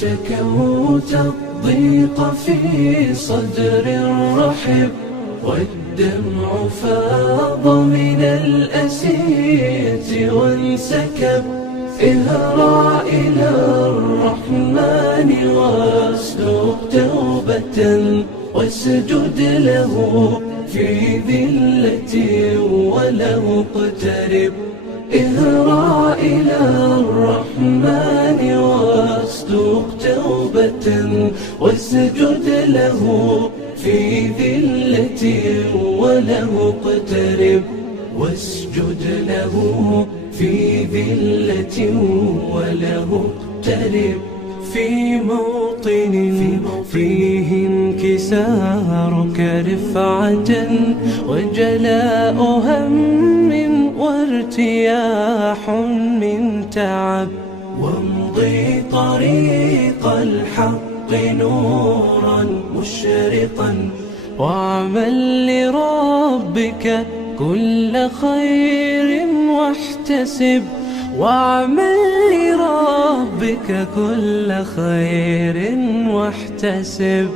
شكوت الضيق في صدر رحب، والدمع فاض من الأسية وانسكب. اهرع إلى الرحمن واسلك توبة، واسجد له في ذلة وله اقترب. اهرع إلى الرحمن واسلك توبة، واسجد له في ذلة وله اقترب. واسجد له في ذلة وله اقترب. في موطن فيه انكسارك رفعة، وجلاء هم وارتياح من تعب. وامضي طريق الحق نورا مشرقا، واعمل لربك كل خير واحتسب. واعمل لربك كل خير واحتسب.